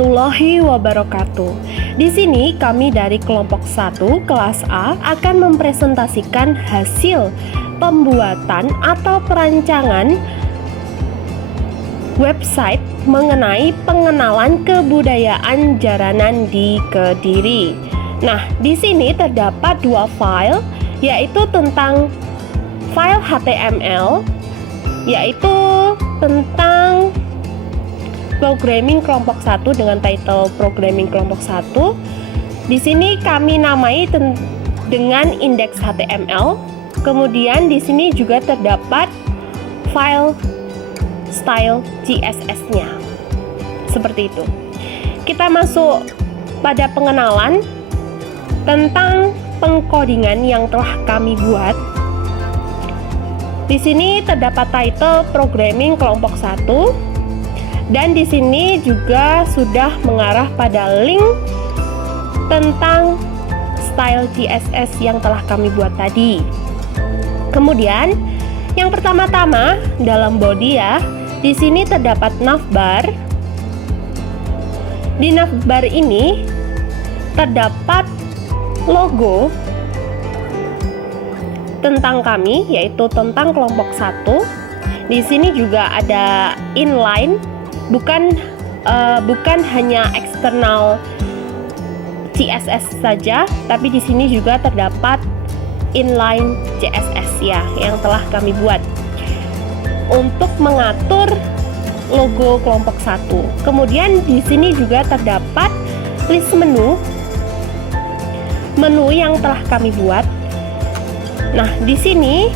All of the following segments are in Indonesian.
warahmatullahi wabarakatuh. Di sini kami dari kelompok 1 kelas A akan mempresentasikan hasil pembuatan atau perancangan website mengenai pengenalan kebudayaan jaranan di Kediri. Nah, di sini terdapat 2 file, yaitu tentang file HTML, yaitu tentang programming kelompok 1 dengan title programming kelompok 1. Di sini kami namai dengan indeks HTML. Kemudian di sini juga terdapat file style CSS-nya. Seperti itu. Kita masuk pada pengenalan tentang pengkodingan yang telah kami buat. Di sini terdapat title programming kelompok 1. Dan di sini juga sudah mengarah pada link tentang style CSS yang telah kami buat tadi. Kemudian, yang pertama-tama dalam body ya, di sini terdapat navbar. Di navbar ini terdapat logo tentang kami, yaitu tentang kelompok 1. Di sini juga ada inline. Bukan hanya eksternal CSS saja, tapi di sini juga terdapat inline CSS ya yang telah kami buat untuk mengatur logo kelompok 1. Kemudian di sini juga terdapat list menu yang telah kami buat. Nah, di sini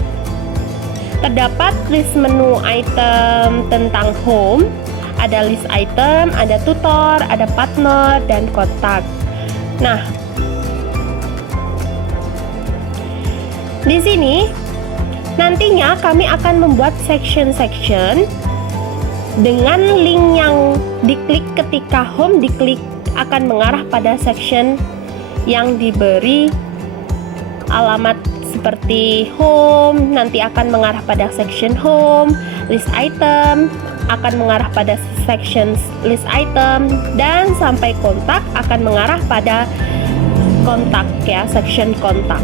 terdapat list menu item tentang home. Ada list item, ada tutor, ada partner, dan kontak. Nah, di sini nantinya kami akan membuat section-section dengan link yang diklik ketika home diklik akan mengarah pada section yang diberi alamat seperti home, nanti akan mengarah pada section home, list item akan mengarah pada section list item, dan sampai kontak akan mengarah pada kontak ya, section kontak.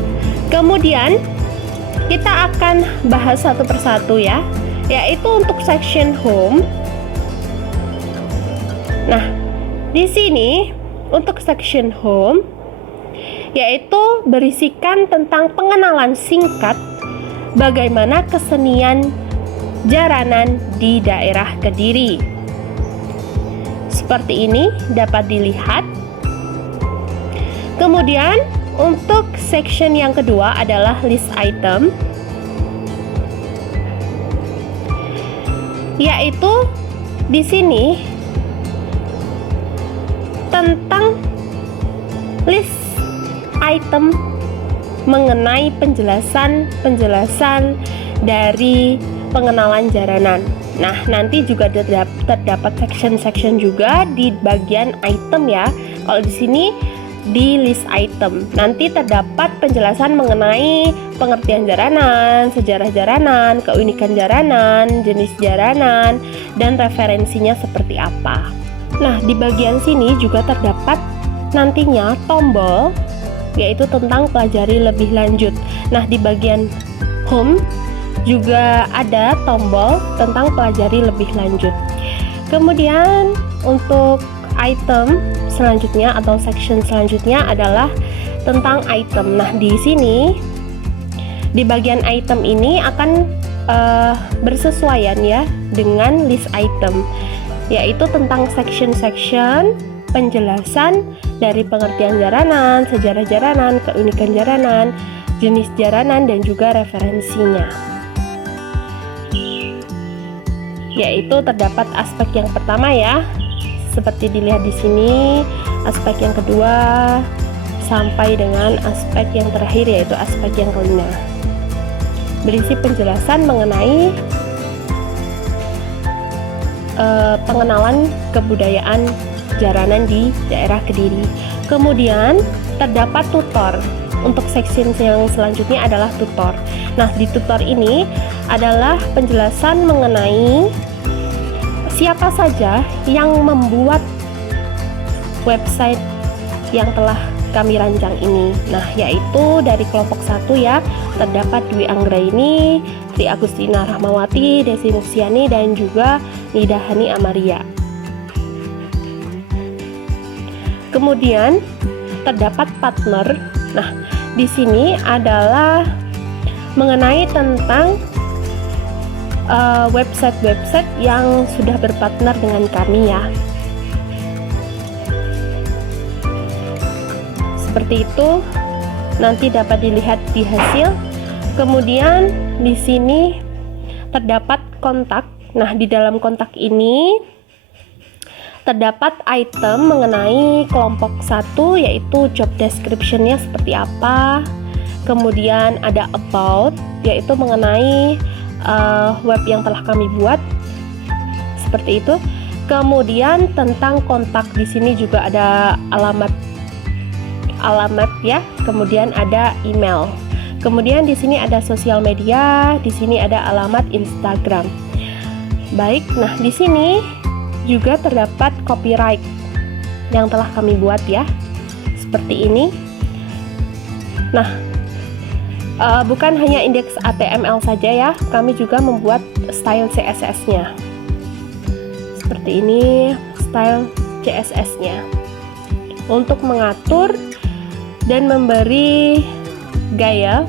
Kemudian kita akan bahas satu persatu ya, yaitu untuk section home. Nah, di sini untuk section home yaitu berisikan tentang pengenalan singkat bagaimana kesenian jaranan di daerah Kediri. Seperti ini dapat dilihat. Kemudian untuk section yang kedua adalah list item, yaitu di sini tentang list item mengenai penjelasan dari pengenalan jaranan. Nah, nanti juga terdapat section-section juga di bagian item ya. Kalau di sini di list item nanti terdapat penjelasan mengenai pengertian jaranan, sejarah jaranan, keunikan jaranan, jenis jaranan, dan referensinya seperti apa. Nah, di bagian sini juga terdapat nantinya tombol, yaitu tentang pelajari lebih lanjut. Nah, di bagian home juga ada tombol tentang pelajari lebih lanjut. Kemudian untuk item selanjutnya atau section selanjutnya adalah tentang item. Nah, di sini di bagian item ini akan bersesuaian ya dengan list item, yaitu tentang section-section penjelasan dari pengertian jaranan, sejarah jaranan, keunikan jaranan, jenis jaranan, dan juga referensinya. Yaitu terdapat aspek yang pertama ya, seperti dilihat di sini, aspek yang kedua sampai dengan aspek yang terakhir yaitu aspek yang kelima. Berisi penjelasan mengenai pengenalan kebudayaan jaranan di daerah Kediri. Kemudian terdapat tutor. Untuk section yang selanjutnya adalah tutor. Nah, di tutor ini adalah penjelasan mengenai siapa saja yang membuat website yang telah kami rancang ini. Nah, yaitu dari kelompok 1 ya, terdapat Dwi Anggraini, Tri Agustina Rahmawati, Desi Muksiani, dan juga Nidahani Amaria. Kemudian terdapat partner. Nah, di sini adalah mengenai tentang website-website yang sudah berpartner dengan kami ya. Seperti itu, nanti dapat dilihat di hasil. Kemudian di sini terdapat kontak. Nah, di dalam kontak ini terdapat item mengenai kelompok 1, yaitu job description-nya seperti apa. Kemudian ada about, yaitu mengenai web yang telah kami buat. Seperti itu. Kemudian tentang kontak, di sini juga ada alamat ya, kemudian ada email. Kemudian di sini ada sosial media, di sini ada alamat Instagram. Baik, nah di sini juga terdapat copyright yang telah kami buat ya. Seperti ini. Nah, bukan hanya indeks HTML saja ya, kami juga membuat style CSS-nya. Seperti ini style CSS-nya. Untuk mengatur dan memberi gaya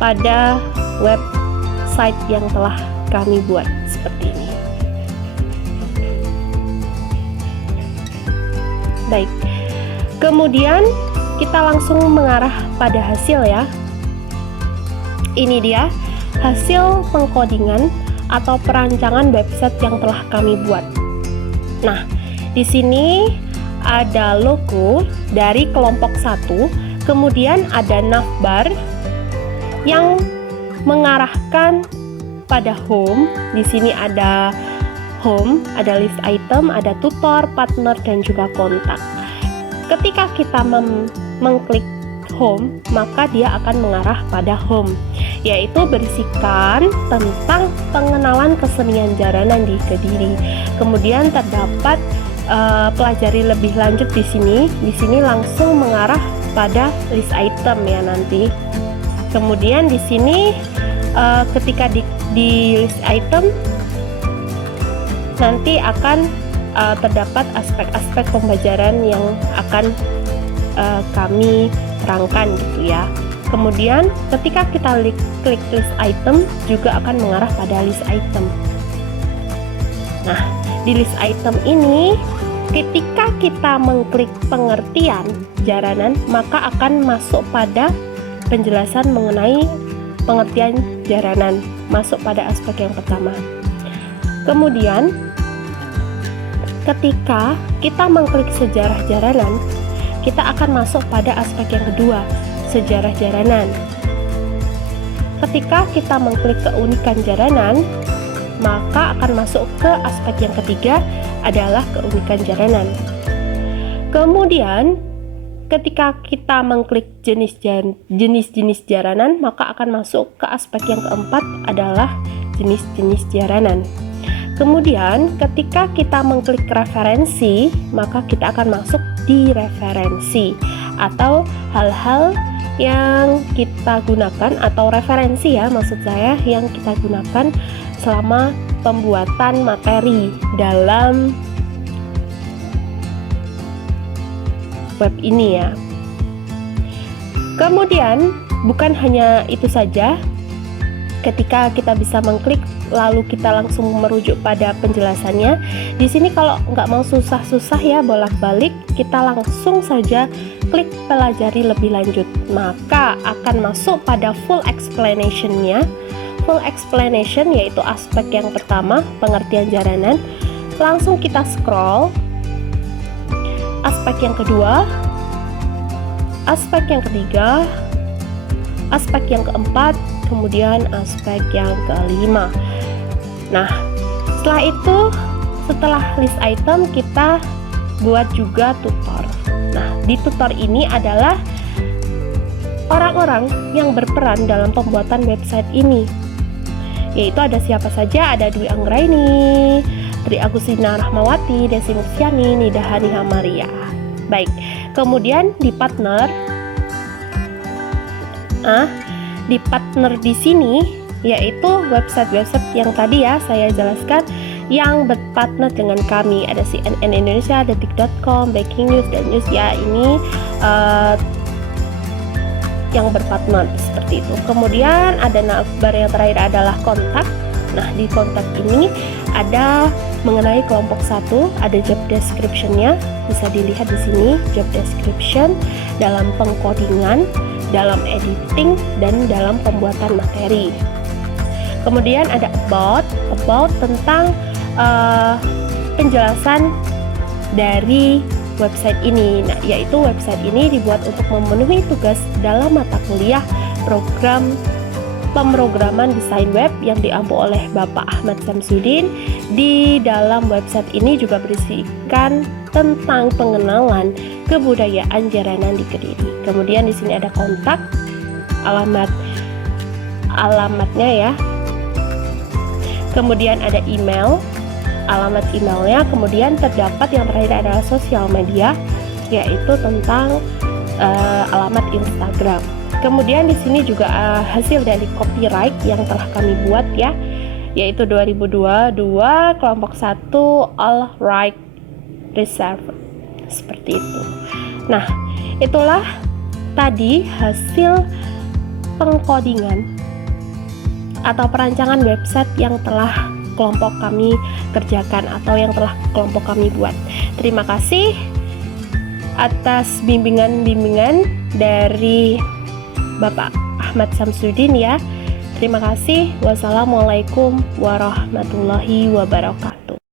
pada website yang telah kami buat seperti ini. Baik, kemudian kita langsung mengarah pada hasil ya. Ini dia hasil pengkodingan atau perancangan website yang telah kami buat. Nah, di sini ada logo dari kelompok 1, kemudian ada navbar yang mengarahkan pada home. Di sini ada home, ada list item, ada tutor, partner, dan juga kontak. Ketika kita mengklik home, maka dia akan mengarah pada home, yaitu berisikan tentang pengenalan kesenian jaranan di Kediri. Kemudian terdapat pelajari lebih lanjut di sini. Di sini langsung mengarah pada list item ya nanti. Kemudian di sini ketika di list item nanti akan terdapat aspek-aspek pembelajaran yang akan kami terangkan gitu ya. Kemudian ketika kita klik list item juga akan mengarah pada list item. Nah, di list item ini ketika kita mengklik pengertian jaranan, maka akan masuk pada penjelasan mengenai pengertian jaranan, masuk pada aspek yang pertama. Kemudian ketika kita mengklik sejarah jaranan, kita akan masuk pada aspek yang kedua, sejarah jaranan. Ketika kita mengklik keunikan jaranan, maka akan masuk ke aspek yang ketiga, adalah keunikan jaranan. Kemudian ketika kita mengklik jenis-jenis jaranan, maka akan masuk ke aspek yang keempat, adalah jenis-jenis jaranan. Kemudian ketika kita mengklik referensi, maka kita akan masuk di referensi atau hal-hal yang kita gunakan, atau referensi ya maksud saya, yang kita gunakan selama pembuatan materi dalam web ini ya. Kemudian bukan hanya itu saja, ketika kita bisa mengklik lalu kita langsung merujuk pada penjelasannya. Di sini kalau nggak mau susah-susah ya bolak-balik, kita langsung saja klik pelajari lebih lanjut, maka akan masuk pada full explanation-nya. Full explanation yaitu aspek yang pertama, pengertian jaranan. Langsung kita scroll aspek yang kedua, aspek yang ketiga, aspek yang keempat, kemudian aspek yang kelima. Nah, setelah itu, setelah list item, kita buat juga tutor. Nah, di tutor ini adalah orang-orang yang berperan dalam pembuatan website ini, yaitu ada siapa saja, ada Dwi Anggraini, Tri Agustina Rahmawati, Desi Mursiani, Nida Haniha Maria. Baik, kemudian di partner, di sini yaitu website-website yang tadi ya saya jelaskan yang berpartner dengan kami. Ada CNN Indonesia, Detik.com, Breaking News, dan News ya, ini yang berpartner seperti itu. Kemudian ada navbar yang terakhir adalah kontak. Nah, di kontak ini ada mengenai kelompok 1, ada job description-nya, bisa dilihat di sini job description dalam pengkodingan, dalam editing, dan dalam pembuatan materi. Kemudian ada about tentang penjelasan dari website ini. Nah, yaitu website ini dibuat untuk memenuhi tugas dalam mata kuliah program pemrograman desain web yang diampu oleh Bapak Ahmad Samsudin. Di dalam website ini juga berisikan tentang pengenalan kebudayaan jaranan di Kediri. Kemudian di sini ada kontak, alamatnya ya. Kemudian ada email, alamat emailnya. Kemudian terdapat yang terakhir adalah sosial media, yaitu tentang alamat Instagram. Kemudian di sini juga hasil dari copyright yang telah kami buat ya, yaitu 2022 kelompok 1 all right reserved, seperti itu. Nah, itulah tadi hasil pengkodingan atau perancangan website yang telah kelompok kami kerjakan atau yang telah kelompok kami buat. Terima kasih atas bimbingan-bimbingan dari Bapak Ahmad Samsudin ya. Terima kasih. Wassalamualaikum warahmatullahi wabarakatuh.